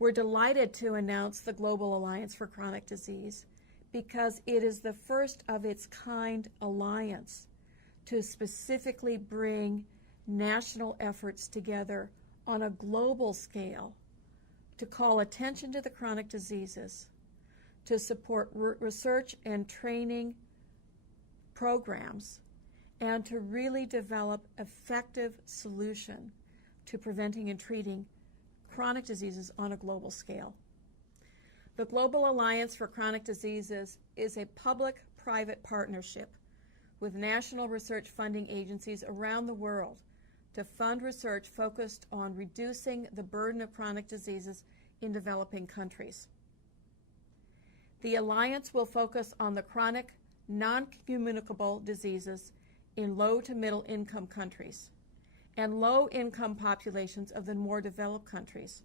We're delighted to announce the Global Alliance for Chronic Disease because it is the first of its kind alliance to specifically bring national efforts together on a global scale to call attention to the chronic diseases, to support research and training programs, and to really develop effective solution to preventing and treating chronic diseases on a global scale. The Global Alliance for Chronic Diseases is a public-private partnership with national research funding agencies around the world to fund research focused on reducing the burden of chronic diseases in developing countries. The Alliance will focus on the chronic, non-communicable diseases in low to middle income countries and low income populations of the more developed countries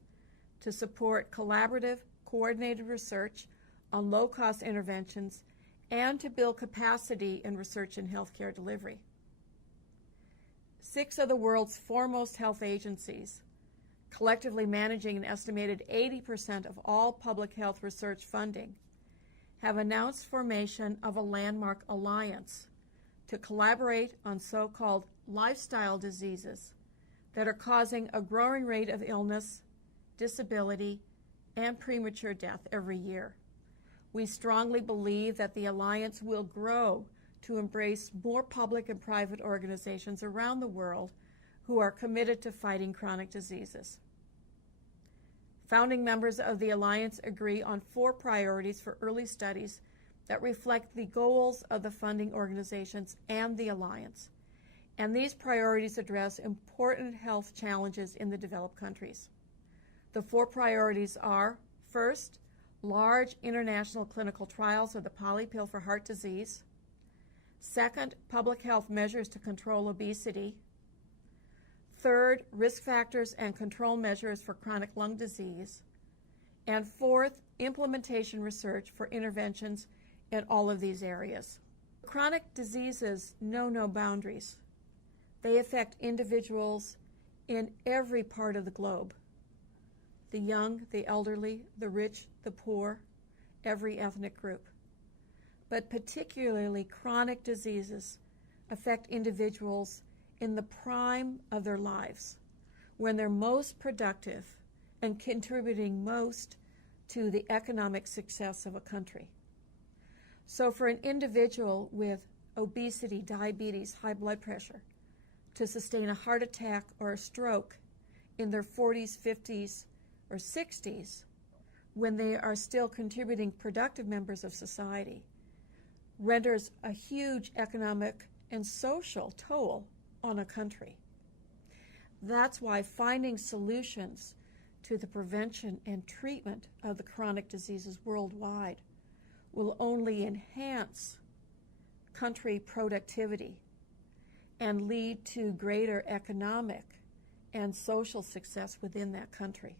to support collaborative, coordinated research on low-cost interventions and to build capacity in research and healthcare delivery. 6 of the world's foremost health agencies, collectively managing an estimated 80% of all public health research funding, have announced formation of a landmark alliance to collaborate on so-called lifestyle diseases that are causing a growing rate of illness, disability, and premature death every year. We strongly believe that the alliance will grow to embrace more public and private organizations around the world who are committed to fighting chronic diseases. Founding members of the alliance agree on 4 priorities for early studies that reflect the goals of the funding organizations and the alliance. And these priorities address important health challenges in the developed countries. The 4 priorities are, first, large international clinical trials of the polypill for heart disease. Second, public health measures to control obesity. Third, risk factors and control measures for chronic lung disease. And fourth, implementation research for interventions in all of these areas. Chronic diseases know no boundaries. They affect individuals in every part of the globe. The young, the elderly, the rich, the poor, every ethnic group. But particularly chronic diseases affect individuals in the prime of their lives, when they're most productive and contributing most to the economic success of a country. So for an individual with obesity, diabetes, high blood pressure, to sustain a heart attack or a stroke in their 40s, 50s, or 60s, when they are still contributing productive members of society, renders a huge economic and social toll on a country. That's why finding solutions to the prevention and treatment of the chronic diseases worldwide will only enhance country productivity and lead to greater economic and social success within that country.